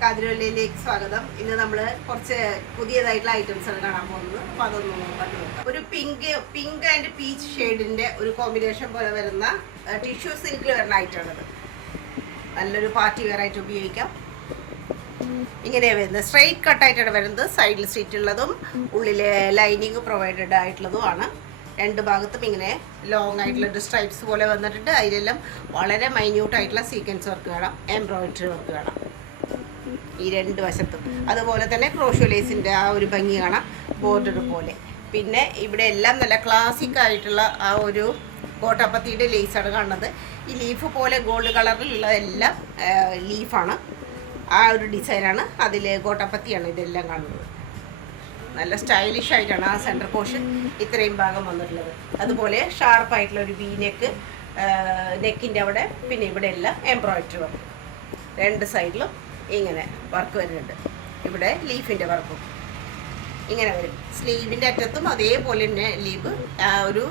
കാതിരൊല്ലയിലേക്ക് സ്വാഗതം. ഇന്ന് നമ്മൾ കുറച്ച് പുതിയതായിട്ടുള്ള ഐറ്റംസ് ആണ് കാണാൻ പോകുന്നത്. അപ്പോൾ അതൊന്നും കണ്ടു നോക്കാം. ഒരു പിങ്ക് ആൻഡ് പീച്ച് ഷെയ്ഡിന്റെ ഒരു കോമ്പിനേഷൻ പോലെ വരുന്ന ടിഷ്യൂ സിൽക്കിൽ വരുന്ന ഐറ്റമാണത്. നല്ലൊരു പാർട്ടി വെയർ ആയിട്ട് ഉപയോഗിക്കാം. ഇങ്ങനെയാണ് വരുന്നത്. സ്ട്രെയിറ്റ് കട്ടായിട്ടാണ് വരുന്നത്. സൈഡിൽ സ്റ്റിച്ച് ഉള്ളതും ഉള്ളിൽ ലൈനിങ് പ്രൊവൈഡഡ് ആയിട്ടുള്ളതുമാണ്. രണ്ട് ഭാഗത്തും ഇങ്ങനെ ലോങ് ആയിട്ടുള്ള ഒരു സ്ട്രൈപ്സ് പോലെ വന്നിട്ടുണ്ട്. അതിലെല്ലാം വളരെ മൈന്യൂട്ടായിട്ടുള്ള സീക്വൻസ് വർക്ക് വേണം, എംബ്രോയിഡറി വർക്ക് വേണം ഈ രണ്ട് വശത്തും. അതുപോലെ തന്നെ ക്രോഷ്യോ ലേസിൻ്റെ ആ ഒരു ഭംഗി കാണാം, ബോർഡർ പോലെ. പിന്നെ ഇവിടെ എല്ലാം നല്ല ക്ലാസിക് ആയിട്ടുള്ള ആ ഒരു ഗോട്ടാപ്പത്തിയുടെ ലേസാണ് കാണുന്നത്. ഈ ലീഫ് പോലെ ഗോൾഡ് കളറിലുള്ളതെല്ലാം ലീഫാണ്. ആ ഒരു ഡിസൈനാണ്. അതിൽ ഗോട്ടാപ്പത്തിയാണ് ഇതെല്ലാം കാണുന്നത്. നല്ല സ്റ്റൈലിഷ് ആയിട്ടാണ് ആ സെൻറ്റർ പോർഷൻ ഇത്രയും ഭാഗം വന്നിട്ടുള്ളത്. അതുപോലെ ഷാർപ്പായിട്ടുള്ള ഒരു വി നെക്ക്, നെക്കിൻ്റെ അവിടെ, പിന്നെ ഇവിടെ എല്ലാം എംബ്രോയിഡറി വർക്ക്. രണ്ട് സൈഡിലും ഇങ്ങനെ വർക്ക് വരുന്നുണ്ട്. ഇവിടെ ലീഫിൻ്റെ വർക്കും ഇങ്ങനെ വരും. സ്ലീവിൻ്റെ അറ്റത്തും അതേപോലെ തന്നെ ഒരു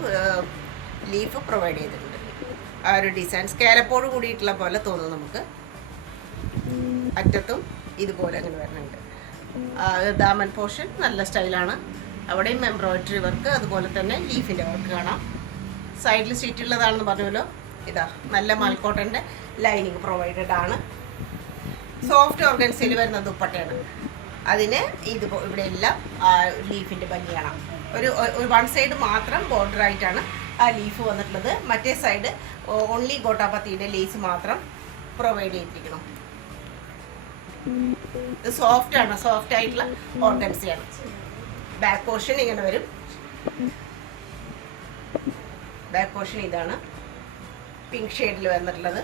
ലീഫ് പ്രൊവൈഡ് ചെയ്തിട്ടുണ്ട്. ആ ഒരു ഡിസൈൻ സ്കാലപ്പോട് കൂടിയിട്ടുള്ള പോലെ തോന്നും നമുക്ക്. അറ്റത്തും ഇതുപോലെ അങ്ങനെ വരുന്നുണ്ട്. ദാമൻ പോർഷൻ നല്ല സ്റ്റൈലാണ്. അവിടെയും എംബ്രോയിഡറി വർക്ക്, അതുപോലെ തന്നെ ലീഫിൻ്റെ വർക്ക് കാണാം. സൈഡിൽ സ്റ്റിച്ചുള്ളതാണെന്ന് പറഞ്ഞല്ലോ. ഇതാ നല്ല മൽക്കോട്ടൻ്റെ ലൈനിങ് പ്രൊവൈഡഡ് ആണ്. സോഫ്റ്റ് ഓർഗൻസിൽ വരുന്ന ദുപ്പട്ടയാണ്. അതിന് ഇവിടെ എല്ലാം ലീഫിൻ്റെ ഭംഗി കാണാം. ഒരു വൺ സൈഡ് മാത്രം ബോർഡർ ആയിട്ടാണ് ആ ലീഫ് വന്നിട്ടുള്ളത്. മറ്റേ സൈഡ് ഓൺലി ഗോട്ടാപ്പത്തിയുടെ ലേസ് മാത്രം പ്രൊവൈഡ് ചെയ്തിരിക്കണം. ഇത് സോഫ്റ്റ് ആയിട്ടുള്ള ഓർഗൻസിയാണ്. ബാക്ക് പോർഷൻ ഇങ്ങനെ വരും. ബാക്ക് പോർഷൻ ഇതാണ് പിങ്ക് ഷെയ്ഡിൽ വന്നിട്ടുള്ളത്.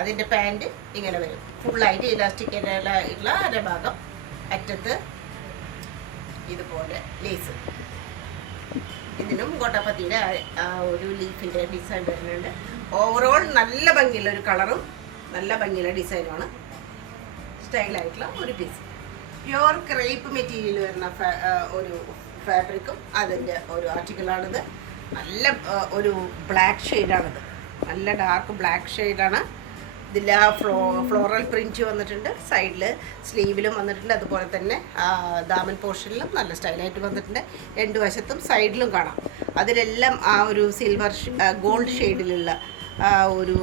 അതിൻ്റെ പാൻറ് ഇങ്ങനെ വരും. ഫുള്ളായിട്ട് ഇലാസ്റ്റിക് ആയിട്ടുള്ള അരഭാഗം, അറ്റത്ത് ഇതുപോലെ ലേസ്. ഇതിനും ഗോട്ടാപ്പത്തിയുടെ ആ ഒരു ലീഫിൻ്റെ ഡിസൈൻ വരുന്നുണ്ട്. ഓവറോൾ നല്ല ഭംഗിയുള്ള ഒരു കളറും നല്ല ഭംഗിയുള്ള ഡിസൈനുമാണ്. സ്റ്റൈലായിട്ടുള്ള ഒരു പീസ്. പ്യുവർ ക്രേപ്പ് മെറ്റീരിയൽ വരുന്ന ഒരു ഫാബ്രിക്കും അതിൻ്റെ ഒരു ആർട്ടിക്കിളാണിത്. നല്ല ഒരു ബ്ലാക്ക് ഷെയ്ഡാണിത്. നല്ല ഡാർക്ക് ബ്ലാക്ക് ഷെയ്ഡാണ്. ഇതിൽ ആ ഫ്ലോറൽ പ്രിൻറ്റ് വന്നിട്ടുണ്ട്. സൈഡിൽ സ്ലീവിലും വന്നിട്ടുണ്ട്. അതുപോലെ തന്നെ ദാമൻ പോർഷനിലും നല്ല സ്റ്റൈലായിട്ട് വന്നിട്ടുണ്ട്. രണ്ട് വശത്തും സൈഡിലും കാണാം. അതിലെല്ലാം ആ ഒരു സിൽവർ ഗോൾഡ് ഷെയ്ഡിലുള്ള ആ ഒരു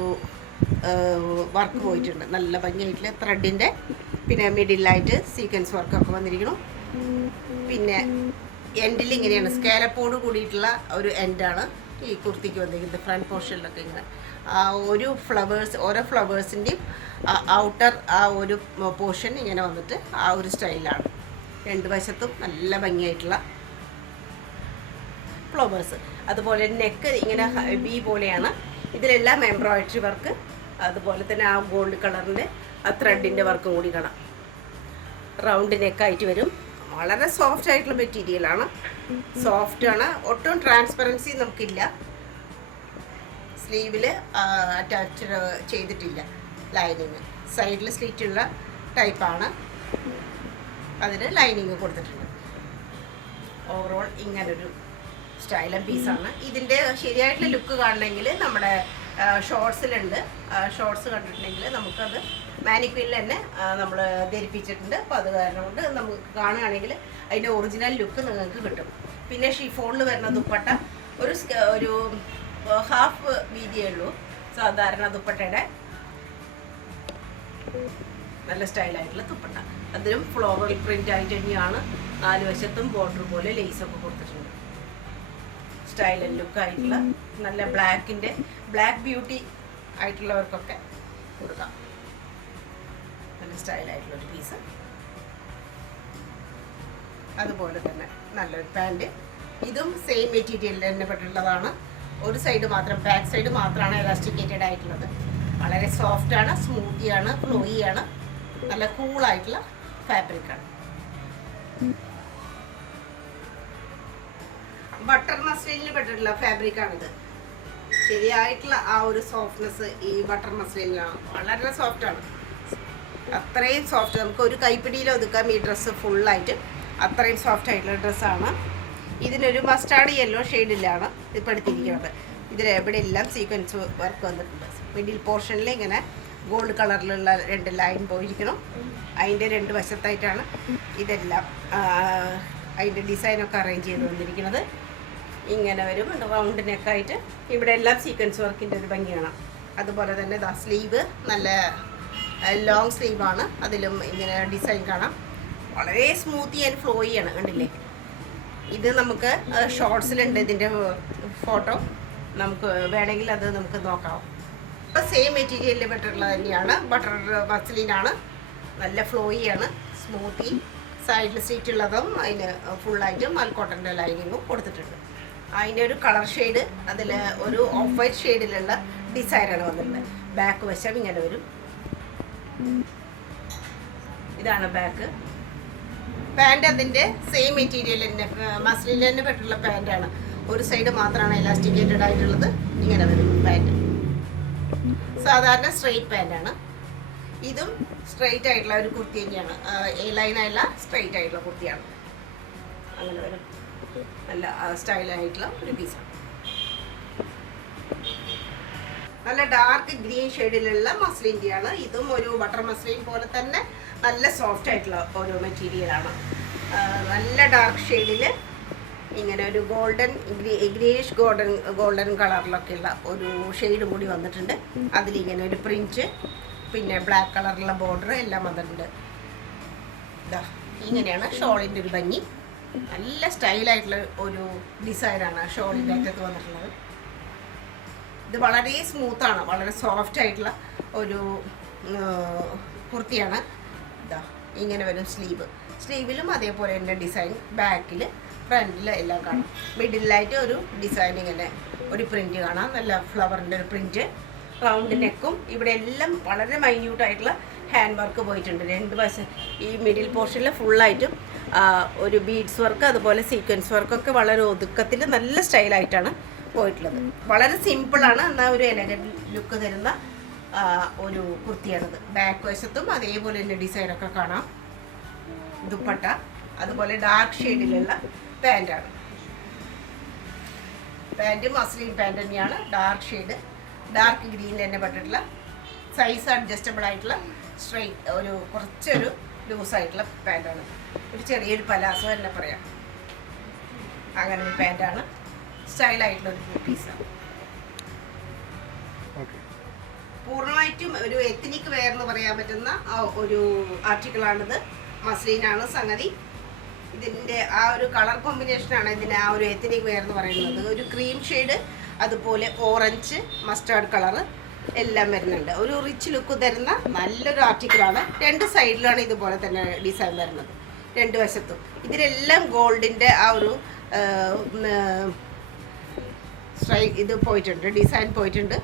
വർക്ക് പോയിട്ടുണ്ട്. നല്ല ഭംഗിയായിട്ടുള്ള ത്രെഡിൻ്റെ, പിന്നെ മിഡിലായിട്ട് സീക്വൻസ് വർക്കൊക്കെ വന്നിരിക്കണം. പിന്നെ എൻഡിൽ ഇങ്ങനെയാണ് സ്കാലപ്പോട് കൂടിയിട്ടുള്ള ഒരു എൻഡാണ് ഈ കുർത്തിക്ക് വന്നിരിക്കുന്നത്. ഫ്രണ്ട് പോർഷനിലൊക്കെ ഇങ്ങനെ ഓരോ ഫ്ലവേഴ്സിൻ്റെയും ഔട്ടർ ആ ഒരു പോർഷൻ ഇങ്ങനെ വന്നിട്ട് ആ ഒരു സ്റ്റൈലാണ്. രണ്ട് വശത്തും നല്ല ഭംഗിയായിട്ടുള്ള ഫ്ലവേഴ്സ്. അതുപോലെ നെക്ക് ഇങ്ങനെ ബി പോലെയാണ്. ഇതിലെല്ലാം എംബ്രോയിഡറി വർക്ക്, അതുപോലെ തന്നെ ആ ഗോൾഡ് കളറിൻ്റെ ആ ത്രെഡിൻ്റെ വർക്കും കൂടി കാണാം. റൗണ്ട് നെക്കായിട്ട് വരും. വളരെ സോഫ്റ്റ് ആയിട്ടുള്ള മെറ്റീരിയലാണ്. സോഫ്റ്റാണ്. ഒട്ടും ട്രാൻസ്പെറൻസി നമുക്കില്ല. സ്ലീവിൽ അറ്റാച്ച് ചെയ്തിട്ടില്ല ലൈനിങ്. സൈഡിൽ സ്ലിറ്റുള്ള ടൈപ്പാണ്. അതിന് ലൈനിങ് കൊടുത്തിട്ടുണ്ട്. ഓവറോൾ ഇങ്ങനൊരു സ്റ്റൈലൻ പീസാണ്. ഇതിൻ്റെ ശരിയായിട്ടുള്ള ലുക്ക് കാണണമെങ്കിൽ നമ്മുടെ ഷോർട്സിലുണ്ട്. ഷോർട്സ് കണ്ടിട്ടുണ്ടെങ്കിൽ നമുക്കത് മാനിക്വിനിൽ തന്നെ നമ്മൾ ധരിപ്പിച്ചിട്ടുണ്ട്. അപ്പോൾ അത് കാരണം കൊണ്ട് നമുക്ക് കാണുകയാണെങ്കിൽ അതിൻ്റെ ഒറിജിനൽ ലുക്ക് നിങ്ങൾക്ക് കിട്ടും. പിന്നെ ഷിഫോണിൽ വരുന്ന ദുപ്പട്ട ഒരു ഹാഫ് വീതിയേ ഉള്ളൂ സാധാരണ ദുപ്പട്ടയുടെ. നല്ല സ്റ്റൈലായിട്ടുള്ള ദുപ്പട്ട. അതിലും ഫ്ലോറൽ പ്രിൻ്റ് ആയിട്ട് തന്നെയാണ്. 4 വശത്തും ബോർഡർ പോലെ ലേസൊക്കെ കൊടുത്തിട്ടുണ്ട്. സ്റ്റൈൽ ആൻഡ് ലുക്ക് ആയിട്ടുള്ള നല്ല ബ്ലാക്ക് ബ്യൂട്ടി ആയിട്ടുള്ളവർക്കൊക്കെ കൊടുക്കാം. നല്ല സ്റ്റൈലായിട്ടുള്ളൊരു പീസ്. അതുപോലെ തന്നെ നല്ലൊരു പാൻറ്. ഇതും സെയിം മെറ്റീരിയലിൽ തന്നെ പെട്ടിട്ടുള്ളതാണ്. ഒരു സൈഡ് മാത്രം, ബാക്ക് സൈഡ് മാത്രമാണ് എലാസ്റ്റിക്കേറ്റഡ് ആയിട്ടുള്ളത്. വളരെ സോഫ്റ്റാണ്, സ്മൂത്തിയാണ്, ഫ്ലോയിയാണ്. നല്ല കൂളായിട്ടുള്ള ഫാബ്രിക്കാണ്. ബട്ടർ മസ്ലിനിൽ പെട്ടിട്ടുള്ള ഫാബ്രിക്കാണിത്. ശരിയായിട്ടുള്ള ആ ഒരു സോഫ്റ്റ്നെസ് ഈ ബട്ടർ മസ്ലിനിലാണ്. വളരെ സോഫ്റ്റാണ്. അത്രയും സോഫ്റ്റ്, നമുക്ക് ഒരു കൈപ്പിടിയിൽ ഒതുക്കാം ഈ ഡ്രസ്സ് ഫുള്ളായിട്ട്. അത്രയും സോഫ്റ്റ് ആയിട്ടുള്ള ഡ്രസ്സാണ്. ഇതിനൊരു മസ്റ്റാർഡ് യെല്ലോ ഷെയ്ഡിലാണ് ഇത് പെടുത്തിയിരിക്കുന്നത്. ഇതിൽ എവിടെ എല്ലാം സീക്വൻസ് വർക്ക് വന്നിട്ടുണ്ട്. മിഡിൽ പോർഷനിൽ ഇങ്ങനെ ഗോൾഡ് കളറിലുള്ള 2 ലൈൻ പോയിരിക്കണം. അതിൻ്റെ 2 വശത്തായിട്ടാണ് ഇതെല്ലാം അതിൻ്റെ ഡിസൈനൊക്കെ അറേഞ്ച് ചെയ്ത് വന്നിരിക്കുന്നത്. ഇങ്ങനെ വരും റൗണ്ട് നെക്കായിട്ട്. ഇവിടെ എല്ലാം സീക്വൻസ് വർക്കിൻ്റെ ഒരു ഭംഗി കാണാം. അതുപോലെ തന്നെ സ്ലീവ് നല്ല ലോങ് സ്ലീവാണ്. അതിലും ഇങ്ങനെ ഡിസൈൻ കാണാം. വളരെ സ്മൂത്തി ആൻഡ് ഫ്ലോയി ആണ്, കണ്ടില്ലേ? ഇത് നമുക്ക് ഷോർട്സിലുണ്ട് ഇതിൻ്റെ ഫോട്ടോ. നമുക്ക് വേണമെങ്കിൽ അത് നമുക്ക് നോക്കാം. അപ്പോൾ സെയിം മെറ്റീരിയലിൽ പെട്ടിട്ടുള്ളത് തന്നെയാണ്. ബട്ടർ മസ്ലിനാണ്. നല്ല ഫ്ലോയി ആണ്, സ്മൂത്തി. സൈഡിൽ സ്റ്റിച്ച് ഉള്ളതും അതിന് ഫുള്ളായിട്ടും മൽക്കോട്ടൻ്റെ ലൈനിങ്ങും കൊടുത്തിട്ടുണ്ട്. അതിൻ്റെ ഒരു കളർ ഷെയ്ഡ്, അതിൽ ഒരു ഓഫ് വൈറ്റ് ഷെയ്ഡിലുള്ള ഡിസൈനാണ് വന്നിട്ടുള്ളത്. ബാക്ക് വശം ഇങ്ങനെ വരും. ഇതാണ് ബാക്ക്. പാൻറ് അതിൻ്റെ സെയിം മെറ്റീരിയൽ തന്നെ, മസ്ലിനിൽ തന്നെ പെട്ടുള്ള പാൻറ്റാണ്. ഒരു സൈഡ് മാത്രമാണ് ഇലാസ്റ്റിക്കേറ്റഡ് ആയിട്ടുള്ളത്. ഇങ്ങനെ വരും പാൻറ്. സാധാരണ സ്ട്രെയിറ്റ് പാൻറ്റാണ്. ഇതും സ്ട്രെയിറ്റ് ആയിട്ടുള്ള ഒരു കുർത്തി തന്നെയാണ്. എ ലൈനല്ല, സ്ട്രെയിറ്റ് ആയിട്ടുള്ള കുർത്തിയാണ്. അങ്ങനെ വരും. നല്ല സ്റ്റൈലായിട്ടുള്ള ഒരു പീസാണ്. നല്ല ഡാർക്ക് ഗ്രീൻ ഷെയ്ഡിലുള്ള മസ്ലിൻ്റെയാണ്. ഇതും ഒരു ബട്ടർ മസ്ലിൻ പോലെ തന്നെ നല്ല സോഫ്റ്റ് ആയിട്ടുള്ള ഒരു മെറ്റീരിയലാണ്. നല്ല ഡാർക്ക് ഷെയ്ഡിൽ ഇങ്ങനെ ഒരു ഗ്രീനിഷ് ഗോൾഡൻ കളറിലൊക്കെയുള്ള ഒരു ഷെയ്ഡ് കൂടി വന്നിട്ടുണ്ട്. അതിലിങ്ങനെ ഒരു പ്രിൻറ്റ്, പിന്നെ ബ്ലാക്ക് കളറിലുള്ള ബോർഡർ എല്ലാം വന്നിട്ടുണ്ട്. ഇതാ ഇങ്ങനെയാണ് ഷോളിൻ്റെ ഒരു ഭംഗി. നല്ല സ്റ്റൈലായിട്ടുള്ള ഒരു ഡിസൈനാണ് ഷോളിൻ്റെ അറ്റത്ത് വന്നിട്ടുള്ളത്. ഇത് വളരെ സ്മൂത്താണ്, വളരെ സോഫ്റ്റ് ആയിട്ടുള്ള ഒരു കുർത്തിയാണ്. ഇതാ ഇങ്ങനെ വരും സ്ലീവിലും അതേപോലെ തന്നെ ഡിസൈൻ. ബാക്കിൽ ഫ്രണ്ടിൽ എല്ലാം കാണാം. മിഡിലായിട്ട് ഒരു ഡിസൈൻ, ഇങ്ങനെ ഒരു പ്രിൻറ്റ് കാണാം. നല്ല ഫ്ലവറിൻ്റെ ഒരു പ്രിൻറ്റ്. റൗണ്ട് നെക്കും ഇവിടെ എല്ലാം വളരെ മൈന്യൂട്ടായിട്ടുള്ള ഹാൻഡ് വർക്ക് പോയിട്ടുണ്ട്. 2 വശം ഈ മിഡിൽ പോർഷനിൽ ഫുള്ളായിട്ടും ഒരു ബീഡ്സ് വർക്ക്, അതുപോലെ സീക്വൻസ് വർക്കൊക്കെ വളരെ ഒതുക്കത്തിൽ നല്ല സ്റ്റൈലായിട്ടാണ് പോയിട്ടുള്ളത്. വളരെ സിമ്പിളാണ്, എന്നാൽ ഒരു എലഗന്റ് ലുക്ക് തരുന്ന ഒരു കുർത്തിയാണിത്. ബാക്ക് വശത്തും അതേപോലെ തന്നെ ഡിസൈനൊക്കെ കാണാം. ദുപ്പട്ട അതുപോലെ ഡാർക്ക് ഷെയ്ഡിലുള്ള പാൻറ്റാണ്. പാൻറ്റ് മസ്ലിൻ പാൻറ്റ് തന്നെയാണ്. ഡാർക്ക് ഷെയ്ഡ്, ഡാർക്ക് ഗ്രീൻ തന്നെ പെട്ടിട്ടുള്ള, സൈസ് അഡ്ജസ്റ്റബിൾ ആയിട്ടുള്ള സ്ട്രെയിറ്റ് ഒരു കുറച്ചൊരു ലൂസായിട്ടുള്ള പാൻറ്റാണ്. ഒരു ചെറിയൊരു പലാസോ തന്നെ പറയാം. അങ്ങനെ ഒരു പാൻറ്റാണ്. സ്റ്റൈലായിട്ടുള്ള ഒരു പീസാണ്. പൂർണ്ണമായിട്ടും ഒരു എത്നിക് വെയർ എന്ന് പറയാൻ പറ്റുന്ന ഒരു ആർട്ടിക്കിളാണിത്. മസ്ലിനാണ് സംഗതി. ഇതിൻ്റെ ആ ഒരു കളർ കോമ്പിനേഷനാണ് ഇതിന് ആ ഒരു എത്നിക് വെയർ എന്ന് പറയുന്നത്. ഒരു ക്രീം ഷെയ്ഡ്, അതുപോലെ ഓറഞ്ച്, മസ്റ്റാർഡ് കളറ് എല്ലാം വരുന്നുണ്ട്. ഒരു റിച്ച് ലുക്ക് തരുന്ന നല്ലൊരു ആർട്ടിക്കിളാണ്. 2 സൈഡിലാണ് ഇതുപോലെ തന്നെ ഡിസൈൻ വരുന്നത്, 2 വശത്തും. ഇതിലെല്ലാം ഗോൾഡിൻ്റെ ആ ഒരു ഇത് പോയിട്ടുണ്ട്, ഡിസൈൻ പോയിട്ടുണ്ട്.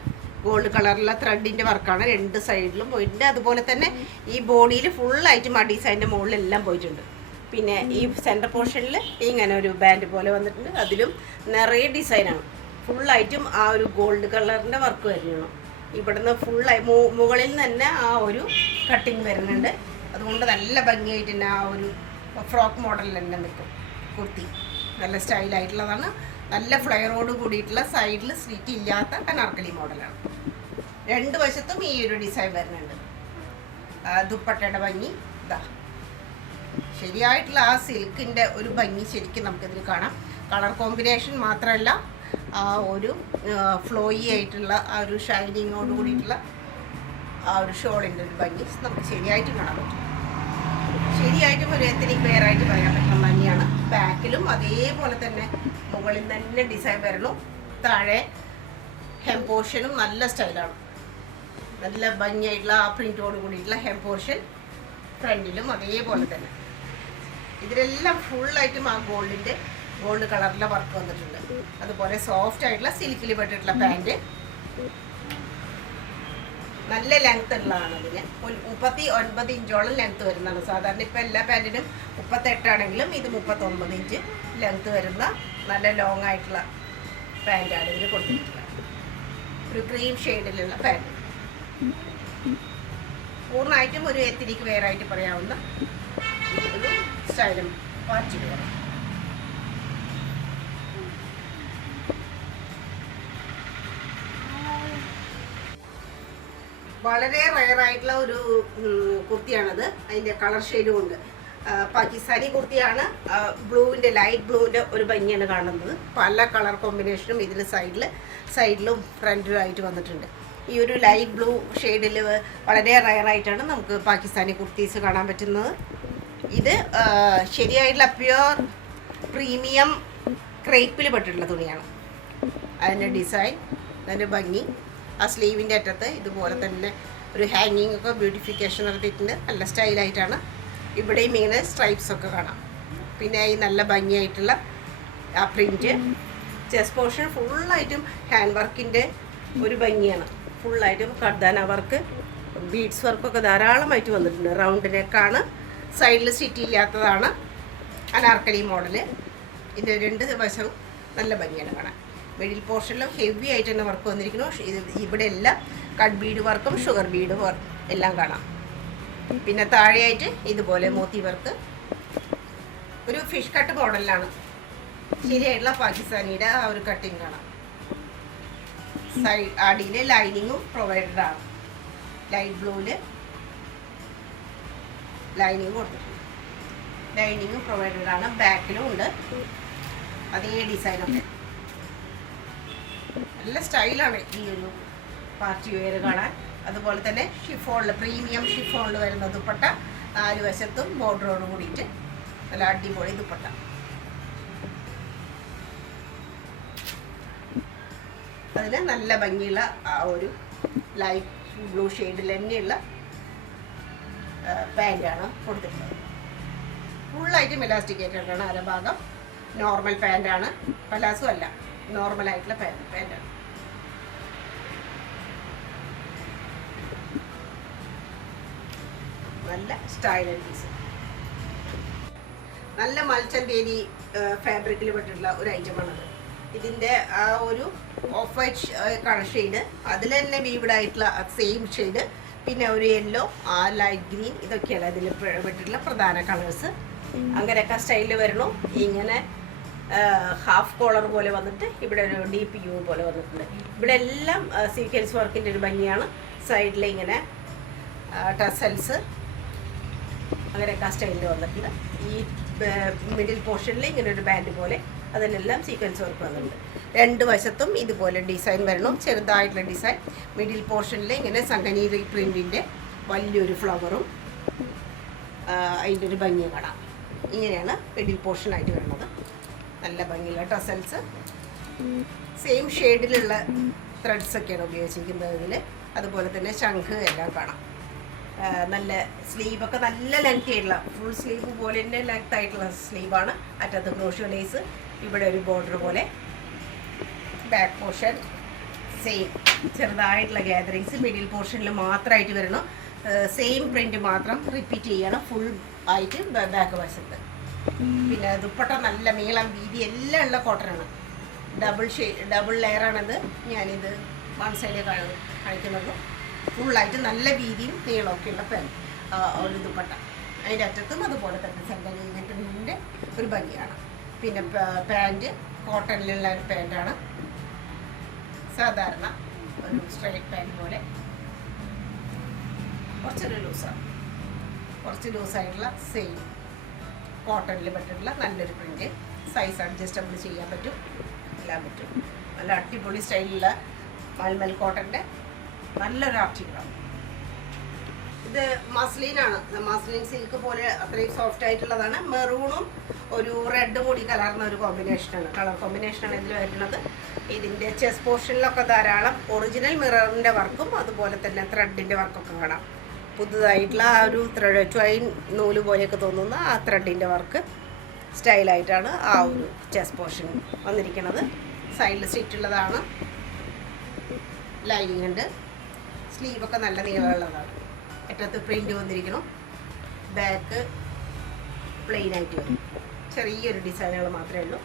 ഗോൾഡ് കളറിലുള്ള ത്രെഡിൻ്റെ വർക്കാണ് 2 സൈഡിലും പോയിട്ടുണ്ട്. അതുപോലെ തന്നെ ഈ ബോഡിയിൽ ഫുള്ളായിട്ടും ആ ഡിസൈനിൻ്റെ മുകളിലെല്ലാം പോയിട്ടുണ്ട്. പിന്നെ ഈ സെൻറ്റർ പോർഷനിൽ ഇങ്ങനെ ഒരു ബാൻഡ് പോലെ വന്നിട്ടുണ്ട്. അതിലും നിറയെ ഡിസൈനാണ്. ഫുള്ളായിട്ടും ആ ഒരു ഗോൾഡ് കളറിൻ്റെ വർക്ക് വരുന്നു. ഇവിടുന്ന് ഫുള്ളായി മുകളിൽ തന്നെ ആ ഒരു കട്ടിങ് വരുന്നുണ്ട്. അതുകൊണ്ട് നല്ല ഭംഗിയായിട്ട് തന്നെ ആ ഒരു ഫ്രോക്ക് മോഡലിൽ തന്നെ നിൽക്കും കുർത്തി. നല്ല സ്റ്റൈലായിട്ടുള്ളതാണ്. നല്ല ഫ്ലെയറോട് കൂടിയിട്ടുള്ള, സൈഡിൽ സ്ലിറ്റ് ഇല്ലാത്ത അനാർക്കലി മോഡലാണ്. 2 വശത്തും ഈ ഒരു ഡിസൈൻ വരുന്നുണ്ട്. ദുപ്പട്ടയുടെ ഭംഗി ഇതാ. ശരിയായിട്ടുള്ള ആ സിൽക്കിൻ്റെ ഒരു ഭംഗി ശരിക്കും നമുക്കിതിൽ കാണാം. കളർ കോമ്പിനേഷൻ മാത്രമല്ല, ആ ഒരു ഫ്ലോയി ആയിട്ടുള്ള ആ ഒരു ഷൈനിങ്ങോട് കൂടിയിട്ടുള്ള ആ ഒരു ഷോളിൻ്റെ ഒരു ഭംഗി നമുക്ക് ശരിയായിട്ട് കാണാൻ പറ്റും. ശരിയായിട്ടും ഒരു എത്നിക് വെയർ ആയിട്ട് പറയാൻ പറ്റുന്ന തന്നെയാണ്. ബാക്കിലും അതേപോലെ തന്നെ മുകളിൽ തന്നെ ഡിസൈൻ വരണം. താഴെ ഹെം പോർഷനും നല്ല സ്റ്റൈലാണ്. നല്ല ഭംഗിയായിട്ടുള്ള ആ പ്രിൻറ്റോട് കൂടിയിട്ടുള്ള ഹെം പോർഷൻ. ഫ്രണ്ടിലും അതേപോലെ തന്നെ. ഇതിലെല്ലാം ഫുള്ളായിട്ടും ആ ഗോൾഡ് കളറിലെ വർക്ക് വന്നിട്ടുണ്ട്. അതുപോലെ സോഫ്റ്റ് ആയിട്ടുള്ള സിൽക്കിൽ പെട്ടിട്ടുള്ള പാൻറ്റ്. നല്ല ലെങ്ത് ഉള്ളതാണ്. അതിന് 39 ഇഞ്ചോളം ലെങ്ത് വരുന്നതാണ്. സാധാരണ ഇപ്പോൾ എല്ലാ പാൻറ്റിനും 38 ആണെങ്കിലും ഇത് 39 ഇഞ്ച് ലെങ്ത് വരുന്ന നല്ല ലോങ് ആയിട്ടുള്ള പാൻറ്റാണ് ഇതിന് കൊടുത്തിട്ടുള്ളത്. ഒരു ക്രീം ഷെയ്ഡിലുള്ള പാൻറ്റ്. പൂർണ്ണമായിട്ടും ഒരു എത്നിക് വെയർ ആയിട്ട് പറയാവുന്ന ഒരു സ്റ്റൈലും പാർട്ടി വെയർ. വളരെ റയർ ആയിട്ടുള്ള ഒരു കുർത്തിയാണത്. അതിൻ്റെ കളർ ഷെയ്ഡും ഉണ്ട്. പാകിസ്ഥാനി കുർത്തിയാണ്. ബ്ലൂവിൻ്റെ ലൈറ്റ് ബ്ലൂവിൻ്റെ ഒരു ഭംഗിയാണ് കാണുന്നത്. പല കളർ കോമ്പിനേഷനും ഇതിൽ സൈഡിലും ഫ്രണ്ടിലുമായിട്ട് വന്നിട്ടുണ്ട്. ഈ ഒരു ലൈറ്റ് ബ്ലൂ ഷെയ്ഡിൽ വളരെ റയറായിട്ടാണ് നമുക്ക് പാകിസ്ഥാനി കുർത്തീസ് കാണാൻ പറ്റുന്നത്. ഇത് ശരിയായിട്ടുള്ള പ്യുവർ പ്രീമിയം ക്രേപ്പിൽ പെട്ടിട്ടുള്ള തുണിയാണ്. അതിൻ്റെ ഡിസൈൻ, അതിൻ്റെ ഭംഗി, ആ സ്ലീവിൻ്റെ അറ്റത്ത് ഇതുപോലെ തന്നെ ഒരു ഹാങ്ങിങ് ഒക്കെ ബ്യൂട്ടിഫിക്കേഷൻ നടത്തിയിട്ടുണ്ട്. നല്ല സ്റ്റൈലായിട്ടാണ്. ഇവിടെയും ഇങ്ങനെ സ്ട്രൈപ്സ് ഒക്കെ കാണാം. പിന്നെ ഈ നല്ല ഭംഗിയായിട്ടുള്ള ആ പ്രിൻറ്റ്, ചെസ്റ്റ് പോർഷൻ ഫുള്ളായിട്ടും ഹാൻഡ് വർക്കിൻ്റെ ഒരു ഭംഗിയാണ്. ഫുള്ളായിട്ടും കർദാന വർക്ക്, ബീഡ്സ് വർക്കൊക്കെ ധാരാളമായിട്ട് വന്നിട്ടുണ്ട്. റൗണ്ട് നെക്കാണ്, സൈഡിൽ സിറ്റി ഇല്ലാത്തതാണ്. അനാർക്കലി മോഡല്. ഇതിൻ്റെ 2 വശവും നല്ല ഭംഗിയാണ് കാണാൻ. മിഡിൽ പോർഷനിലും ഹെവി ആയിട്ട് തന്നെ വർക്ക് വന്നിരിക്കുന്നു. ഇവിടെ എല്ലാം കട്ട് ബീഡ് വർക്കും ഷുഗർ ബീഡ് എല്ലാം കാണാം. പിന്നെ താഴെയായിട്ട് ഇതുപോലെ മോത്തി വർക്ക്, ഒരു ഫിഷ് കട്ട് മോഡലിലാണ്. ശരിയായിട്ടുള്ള പാകിസ്ഥാനിയുടെ ആ ഒരു കട്ടിങ് കാണാം. സൈഡ് അടിയിലെ ലൈനിങ്ങും പ്രൊവൈഡഡ് ആണ്. ലൈറ്റ് ബ്ലൂവിൽ ലൈനിങ് കൊടുത്തിട്ടുണ്ട്. ലൈനിങ്ങും പ്രൊവൈഡഡ് ആണ്. ബാക്കിലും ഉണ്ട് അതേ ഡിസൈനൊക്കെ. നല്ല സ്റ്റൈലാണ് ഈ ഒരു പാർട്ടി വെയർ കാണാൻ. അതുപോലെ തന്നെ ഷിഫോണിൽ, പ്രീമിയം ഷിഫോണിൽ വരുന്ന ദുപ്പട്ട, 4 വശത്തും ബോർഡറോട് കൂടിയിട്ട് നല്ല അടിപൊളി ദുപ്പട്ട. അതിന് നല്ല ഭംഗിയുള്ള ആ ഒരു ലൈറ്റ് ബ്ലൂ ഷെയ്ഡിൽ തന്നെയുള്ള പാൻറ്റാണ് കൊടുത്തിട്ടുള്ളത്. ഫുള്ളായിട്ടും ഇലാസ്റ്റിക്കേറ്റഡാണ്. അരഭാഗം നോർമൽ പാൻറ്റാണ്, പലാസും അല്ല, നോർമലായിട്ടുള്ള പാൻറ്റാണ്. നല്ല സ്റ്റൈൽ പീസ്. നല്ല മൽച്ചന്തേരി ഫാബ്രിക്കിൽ പെട്ടിട്ടുള്ള ഒരു ഐറ്റമാണത്. ഇതിൻ്റെ ആ ഒരു ഓഫ് വൈറ്റ് കളർ ഷെയ്ഡ്, അതിൽ തന്നെ വീവ്ഡ് ആയിട്ടുള്ള സെയിം ഷെയ്ഡ്, പിന്നെ ഒരു യെല്ലോ, ആ ലൈറ്റ് ഗ്രീൻ, ഇതൊക്കെയാണ് ഇതിൽ പെട്ടിട്ടുള്ള പ്രധാന കളേഴ്സ്. അങ്ങനെയൊക്കെ സ്റ്റൈലിൽ വരണു. ഇങ്ങനെ ഹാഫ് കോളർ പോലെ വന്നിട്ട് ഇവിടെ ഒരു ഡീപ്പ് യു പോലെ വന്നിട്ടുണ്ട്. ഇവിടെ എല്ലാം സീക്വൻസ് വർക്കിൻ്റെ ഒരു ഭംഗിയാണ്. സൈഡിൽ ഇങ്ങനെ ടസൽസ് അങ്ങനെയൊക്കെ സ്റ്റൈലിൽ വന്നിട്ടുണ്ട്. ഈ മിഡിൽ പോർഷനിൽ ഇങ്ങനെ ഒരു ബാൻഡ് പോലെ അതിലെല്ലാം സീക്വൻസ് വർക്ക് വന്നിട്ടുണ്ട്. 2 വശത്തും ഇതുപോലെ ഡിസൈൻ വരണം, ചെറുതായിട്ടുള്ള ഡിസൈൻ. മിഡിൽ പോർഷനിൽ ഇങ്ങനെ സംഗനീരി പ്രിൻറ്റിൻ്റെ വലിയൊരു ഫ്ലവറും അതിൻ്റെ ഒരു ഭംഗി കാണാം. ഇങ്ങനെയാണ് മിഡിൽ പോർഷനായിട്ട് വരുന്നത്. നല്ല ഭംഗിയുള്ള ടസൽസ്, സെയിം ഷെയ്ഡിലുള്ള ത്രെഡ്സൊക്കെയാണ് ഉപയോഗിച്ചിരിക്കുന്നത് ഇതിൽ. അതുപോലെ തന്നെ ശംഖ് എല്ലാം കാണാം. നല്ല സ്ലീവൊക്കെ നല്ല ലെങ്ത് ആയിട്ടുള്ള, ഫുൾ സ്ലീവ് പോലെ തന്നെ ലെങ്ത് ആയിട്ടുള്ള സ്ലീവാണ്. അറ്റത്ത് ക്രോഷ്യോ ലേസ്, ഇവിടെ ഒരു ബോർഡർ പോലെ. ബാക്ക് പോർഷൻ സെയിം ചെറുതായിട്ടുള്ള ഗ്യാതറിങ്സ് മിഡിൽ പോർഷനിൽ മാത്രമായിട്ട് വരണം. സെയിം പ്രിൻറ്റ് മാത്രം റിപ്പീറ്റ് ചെയ്യണം ഫുൾ ആയിട്ട് ബാക്ക് വശത്ത്. പിന്നെ ദുപ്പട്ട നല്ല നീളം വീതി എല്ലാം ഉള്ള കോട്ടനാണ്. ഡബിൾ ലെയറാണത്. ഞാനിത് വൺ സൈഡ് കാണിക്കുന്നത്. ഫുള്ളായിട്ട് നല്ല വീതിയും നീളമൊക്കെയുള്ള ഒരു ദുപ്പട്ട. അതിൻ്റെ അറ്റത്തും അതുപോലെ തന്നെ സെൻറ്ററിൻ്റെ ഒരു ഭംഗിയാണ്. പിന്നെ പാൻറ്റ് കോട്ടണിലുള്ള ഒരു പാൻറ്റാണ്. സാധാരണ ഒരു സ്ട്രൈറ്റ് പാൻറ്റ് പോലെ, കുറച്ച് ലൂസായിട്ടുള്ള സെയിം കോട്ടണിൽ പറ്റിയിട്ടുള്ള നല്ലൊരു പ്രിൻറ്റ്. സൈസ് അഡ്ജസ്റ്റബിൾ ചെയ്യാൻ പറ്റും, എല്ലാം പറ്റും. നല്ല അടിപൊളി സ്റ്റൈലുള്ള മൽമൽ കോട്ടൻ്റെ നല്ലൊരു ആർട്ടിക്കിളാണ് ഇത്. മസ്ലിനാണ്, മസ്ലിൻ സിൽക്ക് പോലെ അത്രയും സോഫ്റ്റ് ആയിട്ടുള്ളതാണ്. മെറൂണും ഒരു റെഡും കൂടി കലർന്ന ഒരു കോമ്പിനേഷനാണ്, കളർ കോമ്പിനേഷനാണ് ഇതിൽ വരുന്നത്. ഇതിൻ്റെ ചെസ്റ്റ് പോർഷനിലൊക്കെ ധാരാളം ഒറിജിനൽ മിററിൻ്റെ വർക്കും അതുപോലെ തന്നെ ത്രെഡിൻ്റെ വർക്കൊക്കെ കാണാം. പുതുതായിട്ടുള്ള ആ ഒരു ട്വൈൻ നൂല് പോലെയൊക്കെ തോന്നുന്ന ആ ത്രെഡിൻ്റെ വർക്ക് സ്റ്റൈലായിട്ടാണ് ആ ഒരു ചെസ്റ്റ് പോർഷൻ വന്നിരിക്കുന്നത്. സൈഡിൽ സ്റ്റിച്ചുള്ളതാണ്. ലൈനിങ് ഉണ്ട്. സ്ലീവൊക്കെ നല്ല നീളമുള്ളതാണ്. അറ്റത്ത് പ്രിൻ്റ് വന്നിരിക്കണം. ബാക്ക് പ്ലെയിൻ ആയിട്ട് വരും. ചെറിയൊരു ഡിസൈനുകൾ മാത്രമേ ഉള്ളൂ.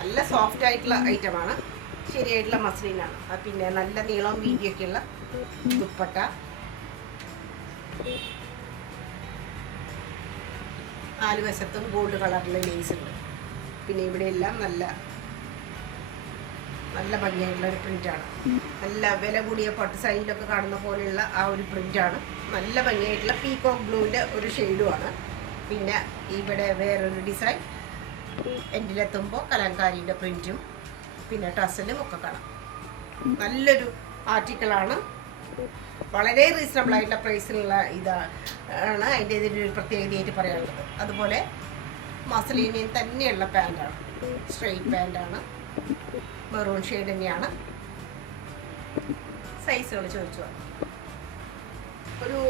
നല്ല സോഫ്റ്റ് ആയിട്ടുള്ള ഐറ്റമാണ്. ശരിയായിട്ടുള്ള മസ്ലിനാണ്. പിന്നെ നല്ല നീളവും വീതിയൊക്കെയുള്ള ദുപ്പട്ട. നാല് വശത്തും ഗോൾഡ് കളറിലെ ലേസ് ഉണ്ട്. പിന്നെ ഇവിടെയെല്ലാം നല്ല നല്ല ഭംഗിയായിട്ടുള്ള ഒരു പ്രിൻ്റാണ്. നല്ല വില കൂടിയ പട്ട് സൈഡിലൊക്കെ കാണുന്ന പോലെയുള്ള ആ ഒരു പ്രിൻ്റാണ്. നല്ല ഭംഗിയായിട്ടുള്ള പീകോക്ക് ബ്ലൂവിൻ്റെ ഒരു ഷെയ്ഡുമാണ്. പിന്നെ ഇവിടെ വേറൊരു ഡിസൈൻ എൻഡിലെത്തുമ്പോൾ കലങ്കാരിയുടെ പ്രിൻറ്റും പിന്നെ ടസലും ഒക്കെ കാണാം. നല്ലൊരു ആർട്ടിക്കിളാണ്. വളരെ റീസണബിൾ ആയിട്ടുള്ള പ്രൈസിലുള്ള ഇതാണ് അതിൻ്റെ ഇതിനൊരു പ്രത്യേകതയായിട്ട് പറയാനുള്ളത്. അതുപോലെ മസ്ലിനിൽ തന്നെയുള്ള പാൻറ്റാണ്, സ്ട്രെയിറ്റ് പാൻറ്റാണ്, മെറൂൺ ഷെയ്ഡ് തന്നെയാണ്. സൈസുകൾ ചോദിച്ചു. ഒരു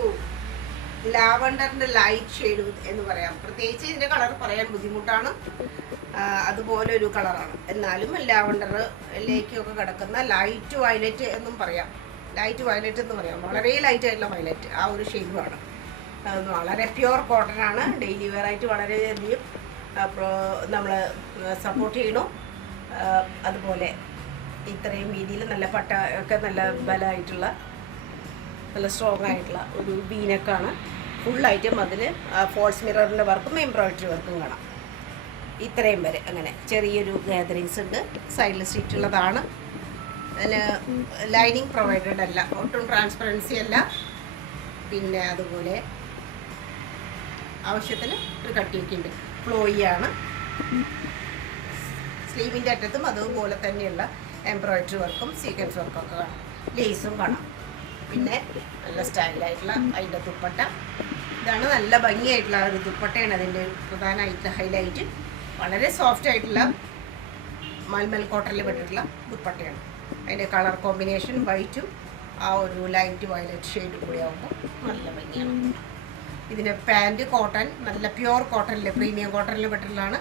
ലാവണ്ടറിൻ്റെ ലൈറ്റ് ഷെയ്ഡ് എന്ന് പറയാം. പ്രത്യേകിച്ച് ഇതിൻ്റെ കളർ പറയാൻ ബുദ്ധിമുട്ടാണ്. അതുപോലെ ഒരു കളറാണ്. എന്നാലും ലാവണ്ടറിലേക്കൊക്കെ കിടക്കുന്ന ലൈറ്റ് വയലറ്റ് എന്നും പറയാം. ലൈറ്റ് വയലറ്റ് എന്ന് പറയാം. വളരെ ലൈറ്റ് ആയിട്ടുള്ള വയലറ്റ് ആ ഒരു ഷെയ്ഡുമാണ്. വളരെ പ്യുവർ കോട്ടൺ ആണ്. ഡെയിലി വെയർ ആയിട്ട് വളരെയധികം നമ്മൾ സപ്പോർട്ട് ചെയ്യണം. അതുപോലെ ഇത്രയും രീതിയിൽ നല്ല പട്ട ഒക്കെ നല്ല ബലമായിട്ടുള്ള നല്ല സ്ട്രോങ് ആയിട്ടുള്ള ഒരു ബീനക്കാണ്. ഫുള്ളായിട്ടും അതിൽ ഫോൾസ് മിററിൻ്റെ വർക്കും എംബ്രോയിഡറി വർക്കും കാണാം. ഇത്രയും വരെ അങ്ങനെ ചെറിയൊരു ഗാദറിങ്സ് ഉണ്ട്. സൈഡിൽ സ്റ്റിച്ചുള്ളതാണ്. അതിന് ലൈനിങ് പ്രൊവൈഡഡ് അല്ല, ഒട്ടും ട്രാൻസ്പെറൻസി അല്ല. പിന്നെ അതുപോലെ ആവശ്യത്തിന് ഒരു കട്ടിയൊക്കെ ഉണ്ട്. ഫ്ലോയിയാണ്. സ്ലീവിൻ്റെ അറ്റത്തും അതുപോലെ തന്നെയുള്ള എംബ്രോയിഡറി വർക്കും സീക്വൻസ് വർക്കും ഒക്കെ കാണാം. ലേസും കാണാം. പിന്നെ നല്ല സ്റ്റൈലായിട്ടുള്ള അതിൻ്റെ ദുപ്പട്ട. ഇതാണ് നല്ല ഭംഗിയായിട്ടുള്ള ഒരു ദുപ്പട്ടയാണ് അതിൻ്റെ പ്രധാനമായിട്ടുള്ള ഹൈലൈറ്റ്. വളരെ സോഫ്റ്റ് ആയിട്ടുള്ള മൽമൽ കോട്ടണിൽ പെട്ടിട്ടുള്ള ദുപ്പട്ടയാണ്. അതിൻ്റെ കളർ കോമ്പിനേഷൻ വൈറ്റും ആ ഒരു ലൈറ്റ് വയലറ്റ് ഷെയ്ഡ് കൂടി ആകുമ്പോൾ നല്ല ഭംഗിയാണ്. ഇതിൻ്റെ പാൻറ്റ് കോട്ടൺ, നല്ല പ്യുവർ കോട്ടണിൽ പ്രീമിയം കോട്ടണിൽ പെട്ടിട്ടുള്ളതാണ്.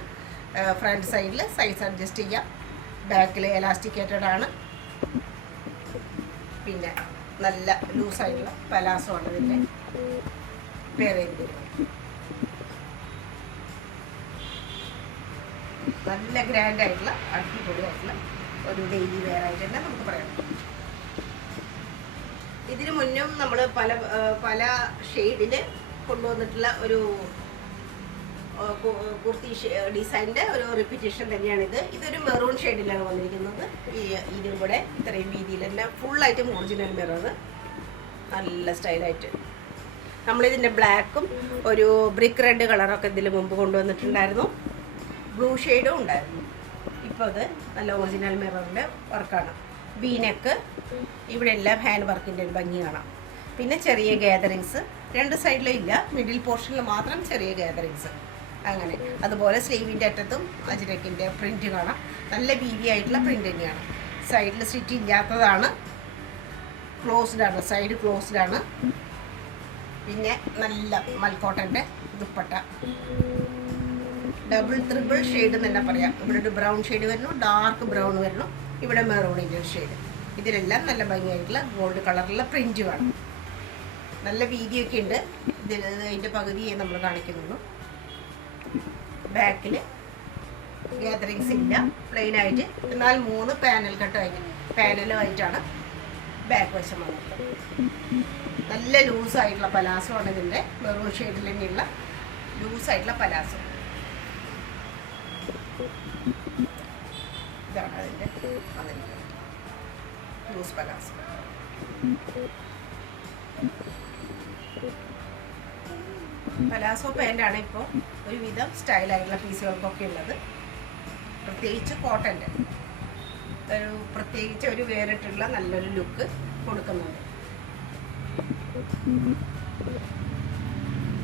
ഫ്രണ്ട് സൈഡിൽ സൈസ് അഡ്ജസ്റ്റ് ചെയ്യാം. ബാക്കിൽ എലാസ്റ്റിക്കേറ്റഡ് ആണ്. പിന്നെ നല്ല ലൂസായിട്ടുള്ള പലാസോ ആണ് ഇതിൻ്റെ വേറെ. നല്ല ഗ്രാൻഡ് ആയിട്ടുള്ള അടിപൊളിയായിട്ടുള്ള ഒരു ഡെയിലി വെയർ ആയിട്ട് തന്നെ നമുക്ക് പറയാം. ഇതിനു മുന്നും നമ്മൾ പല ഷെയ്ഡിൽ കൊണ്ടുവന്നിട്ടുള്ള ഒരു കുർത്തി ഡിസൈനിൻ്റെ ഒരു റിപ്പീറ്റേഷൻ തന്നെയാണിത്. ഇതൊരു മെറൂൺ ഷെയ്ഡിലാണ് വന്നിരിക്കുന്നത്. ഇതും കൂടെ ഇത്രയും രീതിയിൽ തന്നെ ഫുള്ളായിട്ടും ഒറിജിനൽ മിറർ നല്ല സ്റ്റൈലായിട്ട്. നമ്മളിതിൻ്റെ ബ്ലാക്കും ഒരു ബ്രിക്ക് റെഡ് കളറൊക്കെ ഇതിൽ മുമ്പ് കൊണ്ടുവന്നിട്ടുണ്ടായിരുന്നു. ബ്ലൂ ഷെയ്ഡും ഉണ്ടായിരുന്നു. ഇപ്പോൾ അത് നല്ല ഒറിജിനൽ മിററിൻ്റെ വർക്കാണ്. ബീനെക്ക് ഇവിടെ എല്ലാം ഹാൻഡ് വർക്കിൻ്റെ ഒരു ഭംഗി കാണാം. പിന്നെ ചെറിയ ഗാദറിങ്സ് രണ്ട് സൈഡിലും ഇല്ല, മിഡിൽ പോർഷനിൽ മാത്രം ചെറിയ ഗാദറിങ്സ് അങ്ങനെ. അതുപോലെ സ്ലീവിൻ്റെ അറ്റത്തും അജ്രക്കിൻ്റെ പ്രിൻറ്റ് കാണാം. നല്ല വീതി ആയിട്ടുള്ള പ്രിൻ്റ് തന്നെയാണ്. സൈഡിൽ സ്റ്റിച്ച് ഇല്ലാത്തതാണ്, ക്ലോസ്ഡ് ആണ്, സൈഡ് ക്ലോസ്ഡ് ആണ്. പിന്നെ നല്ല മൽക്കോട്ടൻ്റെ ദുപ്പട്ട, ഡബിൾ ത്രിബിൾ ഷെയ്ഡ് എന്ന് തന്നെ പറയാം. ഇവിടെ ഒരു ബ്രൗൺ ഷെയ്ഡ് വരുന്നു, ഡാർക്ക് ബ്രൗൺ വരുന്നു, ഇവിടെ മെറൂണിൻ്റെ ഷെയ്ഡ്. ഇതിലെല്ലാം നല്ല ഭംഗിയായിട്ടുള്ള ഗോൾഡ് കളറിലുള്ള പ്രിൻറ്റ് കാണും. നല്ല വീതിയൊക്കെ ഉണ്ട്. അതിൻ്റെ പകുതിയെ നമ്മൾ കാണിക്കുന്നുള്ളൂ. ബാക്കിൽ ഗാദറിങ്സ് ഇല്ല, പ്ലെയിൻ ആയിട്ട്. എന്നാൽ 3 പാനൽ പാനലുമായിട്ടാണ് ബാക്ക് വശം വന്നത്. നല്ല ലൂസായിട്ടുള്ള പലാസോ ആണ് ഇതിൻ്റെ. മെറൂൺ ഷെയ്ഡിൽ തന്നെയുള്ള ലൂസായിട്ടുള്ള പലാസോ. ഇതാണ് അതിൻ്റെ വന്നിരിക്കുന്നത്, ലൂസ് പലാസോ. പലാസോ പാൻ്റാണ് ഇപ്പോൾ ഒരുവിധം സ്റ്റൈലായിട്ടുള്ള പീസുകൾക്കൊക്കെ ഉള്ളത്. പ്രത്യേകിച്ച് കോട്ടൻ്റെ പ്രത്യേകിച്ച് ഒരു വേറിട്ടുള്ള നല്ലൊരു ലുക്ക് കൊടുക്കുന്നുണ്ട്.